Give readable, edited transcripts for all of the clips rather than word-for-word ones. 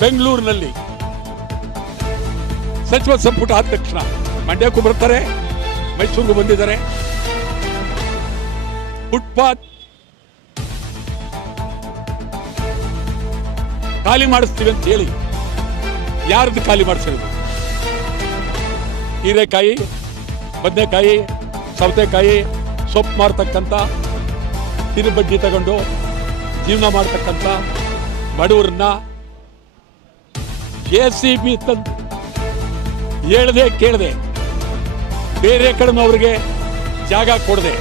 ಬೆಂಗಳೂರಿನಲ್ಲಿ ಸಚಿವ ಸಂಪುಟ ಆದ ತಕ್ಷಣ ಮಂಡ್ಯಕ್ಕೂ ಬರ್ತಾರೆ, ಮೈಸೂರಿಗೂ ಬಂದಿದ್ದಾರೆ. ಫುಟ್ಪಾತ್ ಖಾಲಿ ಮಾಡಿಸ್ತೀವಿ ಅಂತ ಹೇಳಿ ಯಾರದ್ದು ಖಾಲಿ ಮಾಡಿಸಿರೋದು? ಹೀರೆಕಾಯಿ, ಬದನೆಕಾಯಿ, ಸೌತೆಕಾಯಿ, ಸೊಪ್ಪು ಮಾರ್ತಕ್ಕಂಥ, ತಿರುಬಡ್ಡಿ ತಗೊಂಡು ಜೀವನ ಮಾಡ್ತಕ್ಕಂಥ ಬಡವರನ್ನ JCB ತಂದು ಹೇಳ್ದೆ ಕೇಳದೆ ಬೇರೆ ಕಡೆನೂ ಅವರಿಗೆ ಜಾಗ ಕೊಡದೆ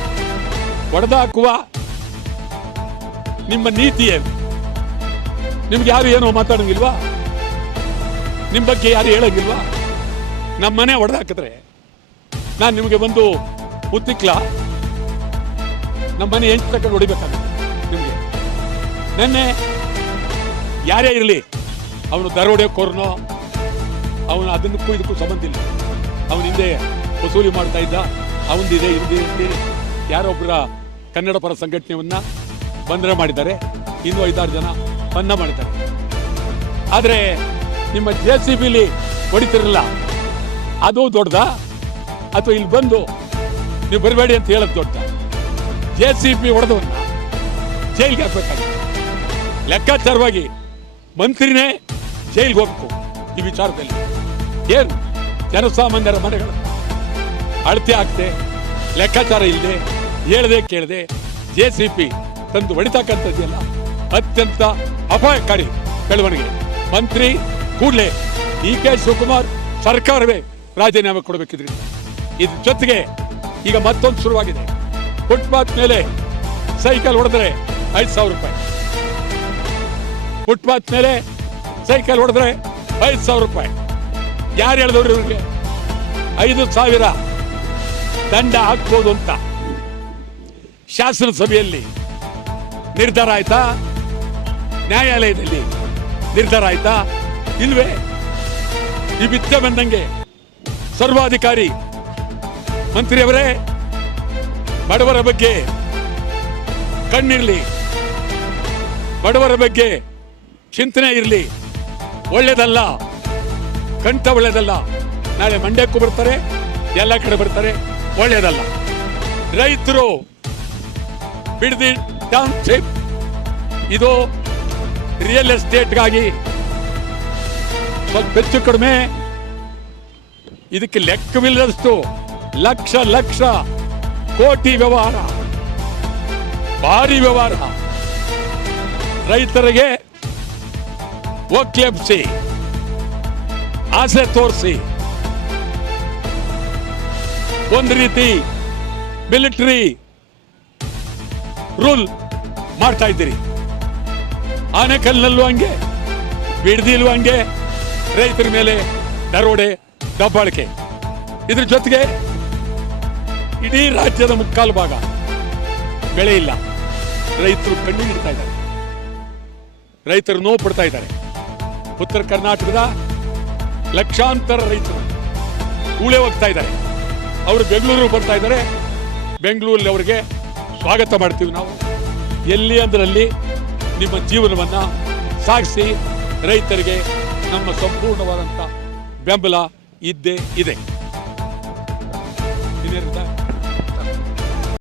ಹೊಡೆದಾಕುವ ನಿಮ್ಮ ನೀತಿ ಏನು? ನಿಮ್ಗೆ ಯಾರು ಏನೋ ಮಾತಾಡಂಗಿಲ್ವಾ? ನಿಮ್ಮ ಬಗ್ಗೆ ಯಾರು ಹೇಳಂಗಿಲ್ವಾ? ನಮ್ಮ ಮನೆ ಹೊಡೆದಾಕಿದ್ರೆ ನಾನು ನಿಮಗೆ ಒಂದು ಮುತ್ತಿಕ್ಲ ನಮ್ಮ ಮನೆ ಹೆಂಚು ತಕೊಂಡು ಹೊಡಿಬೇಕಾಗುತ್ತೆ ನಿಮಗೆ. ನೆನ್ನೆ ಯಾರೇ ಇರಲಿ, ಅವನು ದರೋಡೆಕೋರ್ನೋ, ಅವನು ಅದಕ್ಕೂ ಇದಕ್ಕೂ ಸಂಬಂಧ ಇಲ್ಲ. ಅವನ ಹಿಂದೆ ವಸೂಲಿ ಮಾಡ್ತಾ ಇದ್ದ, ಅವನದಿದೆ ಇವ್ದಿದೆ. ಯಾರೊಬ್ಬರ ಕನ್ನಡ ಪರ ಸಂಘಟನೆಯನ್ನ ಬಂಧನ ಮಾಡಿದ್ದಾರೆ, ಇನ್ನೂ 5-6 ಜನ ಬಂಧನ ಮಾಡಿದ್ದಾರೆ. ಆದರೆ ನಿಮ್ಮ JCBಲಿ ಹೊಡಿತಿರಲ್ಲ, ಅದು ದೊಡ್ಡದ? ಅಥವಾ ಇಲ್ಲಿ ಬಂದು ನೀವು ಬರಬೇಡಿ ಅಂತ ಹೇಳೋದು ದೊಡ್ಡ? JCB ಹೊಡೆದವನ್ನ ಜೈಲಿಗೆ ಹಾಕ್ಬೇಕಾಗಿತ್ತು. ಲೆಕ್ಕಾಚಾರವಾಗಿ ಮಂತ್ರಿನೇ ಜೈಲಿಗೆ ಹೋಗ್ಬೇಕು ಈ ವಿಚಾರದಲ್ಲಿ. ಏನು ಜನಸಾಮಾನ್ಯರ ಮನೆಗಳನ್ನು ಅಳತೆ ಹಾಕ್ದೆ, ಲೆಕ್ಕಾಚಾರ ಇಲ್ಲದೆ, ಹೇಳದೆ ಕೇಳದೆ JCB ತಂದು ಹೊಡಿತಕ್ಕಂಥದ್ದೆಲ್ಲ ಅತ್ಯಂತ ಅಪಾಯಕಾರಿ ಬೆಳವಣಿಗೆ. ಮಂತ್ರಿ ಕೂಡಲೇ DK ಶಿವಕುಮಾರ್ ಸರ್ಕಾರವೇ ರಾಜೀನಾಮೆ ಕೊಡಬೇಕಿದ್ರಿ. ಇದ್ರ ಜೊತೆಗೆ ಈಗ ಮತ್ತೊಂದು ಶುರುವಾಗಿದೆ. ಫುಟ್ಪಾತ್ ಮೇಲೆ ಸೈಕಲ್ ಹೊಡೆದ್ರೆ 5,000 ರೂಪಾಯಿ. ಫುಟ್ಪಾತ್ ಮೇಲೆ ಸೈಕಲ್ ಹೊಡೆದ್ರೆ 5,000 ರೂಪಾಯಿ. ಯಾರು ಹೇಳಿದವ್ರು ಇವ್ರಿಗೆ 5,000 ದಂಡ ಹಾಕ್ಬೋದು ಅಂತ ಶಾಸನಸಭೆಯಲ್ಲಿ ನಿರ್ಧಾರ ಆಯ್ತಾ? ನ್ಯಾಯಾಲಯದಲ್ಲಿ ನಿರ್ಧಾರ ಆಯ್ತಾ? ಇಲ್ವೇ? ಈ ಬಿತ್ತೆ ಬಂದಂಗೆ ಸರ್ವಾಧಿಕಾರಿ ಮಂತ್ರಿಯವರೇ, ಬಡವರ ಬಗ್ಗೆ ಕಣ್ಣಿರ್ಲಿ, ಬಡವರ ಬಗ್ಗೆ ಚಿಂತನೆ ಇರಲಿ. ಒಳ್ಳೇದಲ್ಲ, ಕಂಠ ಒಳ್ಳೇದಲ್ಲ. ನಾಳೆ ಮಂಡ್ಯಕ್ಕೂ ಬರ್ತಾರೆ, ಎಲ್ಲ ಕಡೆ ಬರ್ತಾರೆ, ಒಳ್ಳೇದಲ್ಲ. ರೈತರು ಬಿಡದಿ ಟೌನ್ಶಿಪ್ ಇದು ರಿಯಲ್ ಎಸ್ಟೇಟ್ಗಾಗಿ ಸ್ವಲ್ಪ ಹೆಚ್ಚು ಕಡಿಮೆ, ಇದಕ್ಕೆ ಲೆಕ್ಕವಿಲ್ಲದಷ್ಟು ಲಕ್ಷ ಲಕ್ಷ ಕೋಟಿ ವ್ಯವಹಾರ, ಭಾರಿ ವ್ಯವಹಾರ. ರೈತರಿಗೆ ಒಕ್ಲೆಬ್ಸಿ, ಆಸೆ ತೋರಿಸಿ, ಒಂದು ರೀತಿ ಮಿಲಿಟರಿ ರೂಲ್ ಮಾಡ್ತಾ ಇದ್ದೀರಿ. ಆನೆಕಲ್ಲಲ್ಲೂ ಹಂಗೆ, ಬಿಡದಿಲೂ ಹಂಗೆ, ರೈತರ ಮೇಲೆ ದರೋಡೆ, ದಬ್ಬಾಳಿಕೆ. ಇದ್ರ ಜೊತೆಗೆ ಇಡೀ ರಾಜ್ಯದ ಮುಕ್ಕಾಲು ಭಾಗ ಬೆಳೆ ಇಲ್ಲ. ರೈತರು ಕಣ್ಣೀರಿಡ್ತಾ ಇದ್ದಾರೆ, ರೈತರು ನೋವು ಪಡ್ತಾ ಇದ್ದಾರೆ. ಉತ್ತರ ಕರ್ನಾಟಕದ ಲಕ್ಷಾಂತರ ರೈತರು ಕೂಳೆ ಹೋಗ್ತಾ ಇದ್ದಾರೆ. ಅವರು ಬೆಂಗಳೂರು ಬರ್ತಾ ಇದ್ದಾರೆ. ಬೆಂಗಳೂರಲ್ಲಿ ಅವರಿಗೆ ಸ್ವಾಗತ ಮಾಡ್ತೀವಿ ನಾವು. ಎಲ್ಲಿ ಅಂದ್ರಲ್ಲಿ ನಿಮ್ಮ ಜೀವನವನ್ನ ಸಾಗಿಸಿ ರೈತರಿಗೆ ನಮ್ಮ ಸಂಪೂರ್ಣವಾದಂಥ ಬೆಂಬಲ ಇದ್ದೇ ಇದೆ.